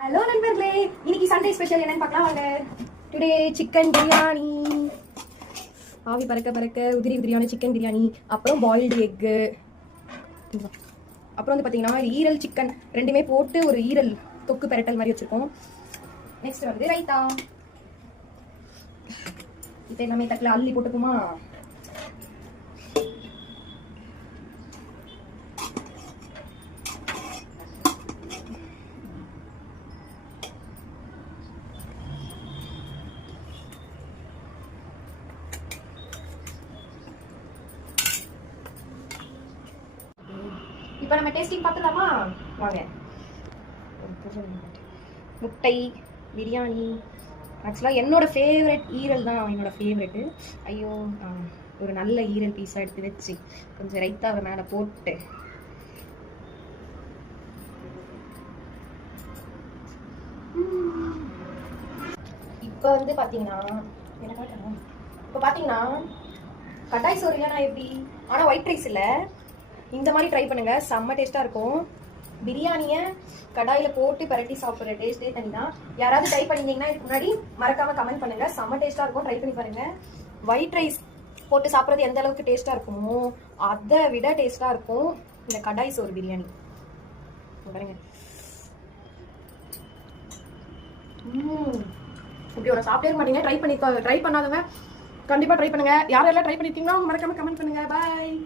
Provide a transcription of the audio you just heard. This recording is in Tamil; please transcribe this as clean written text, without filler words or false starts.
ஹலோ நண்பர்களே, இன்னைக்கு சண்டே ஸ்பெஷல் என்னன்னு பார்க்கலாம் வாங்க. டுடே சிக்கன் பிரியாணி, ஆவி பறக்க பறக்க உதிரி உதிரியான சிக்கன் பிரியாணி, அப்புறம் பாயில்டு எக்கு, அப்புறம் வந்து பார்த்தீங்கன்னா ஈரல் சிக்கன் ரெண்டுமே போட்டு ஒரு ஈரல் தொக்கு பெரட்டல் மாதிரி வச்சிருக்கோம். நெக்ஸ்ட் வந்து ரைத்தா. இப்போ எல்லாமே தட்டில் அள்ளி போட்டுக்குமா. இப்போ நம்ம டேஸ்டிங் பார்த்துலாமா வாங்க. முட்டை பிரியாணி, ஆக்சுவலாக என்னோட ஃபேவரட் ஈரல் தான், என்னோட ஃபேவரெட்டு. ஐயோ, ஒரு நல்ல ஈரல் பீஸாக எடுத்து வச்சு கொஞ்சம் ரைத்தாவை மேலே போட்டு இப்போ வந்து பார்த்தீங்கன்னா என்ன காட்டணும், இப்போ பார்த்தீங்கன்னா கடாய் சோறு இல்லைனா எப்படி, ஆனால் ஒயிட் ரைஸ் இல்லை, இந்த மாதிரி ட்ரை பண்ணுங்க, செம்ம டேஸ்ட்டாக இருக்கும். பிரியாணியை கடாயில் போட்டு பரட்டி சாப்பிட்ற டேஸ்ட்டே தனி தான். யாராவது ட்ரை பண்ணிங்கன்னா இதுக்கு முன்னாடி மறக்காம கமெண்ட் பண்ணுங்க. செம்ம டேஸ்ட்டாக இருக்கும், ட்ரை பண்ணி பாருங்க. ஒயிட் ரைஸ் போட்டு சாப்பிட்றது எந்த அளவுக்கு டேஸ்ட்டாக இருக்குமோ அதை விட டேஸ்ட்டாக இருக்கும் இந்த கடாய் சோறு பிரியாணி. பாருங்க, இப்படி ஒரு சாப்பிட்டே மாட்டீங்க. ட்ரை பண்ணாதவங்க கண்டிப்பாக ட்ரை பண்ணுங்க. யாரெல்லாம் ட்ரை பண்ணிருக்கீங்களோ மறக்காம கமெண்ட் பண்ணுங்க. பாய்.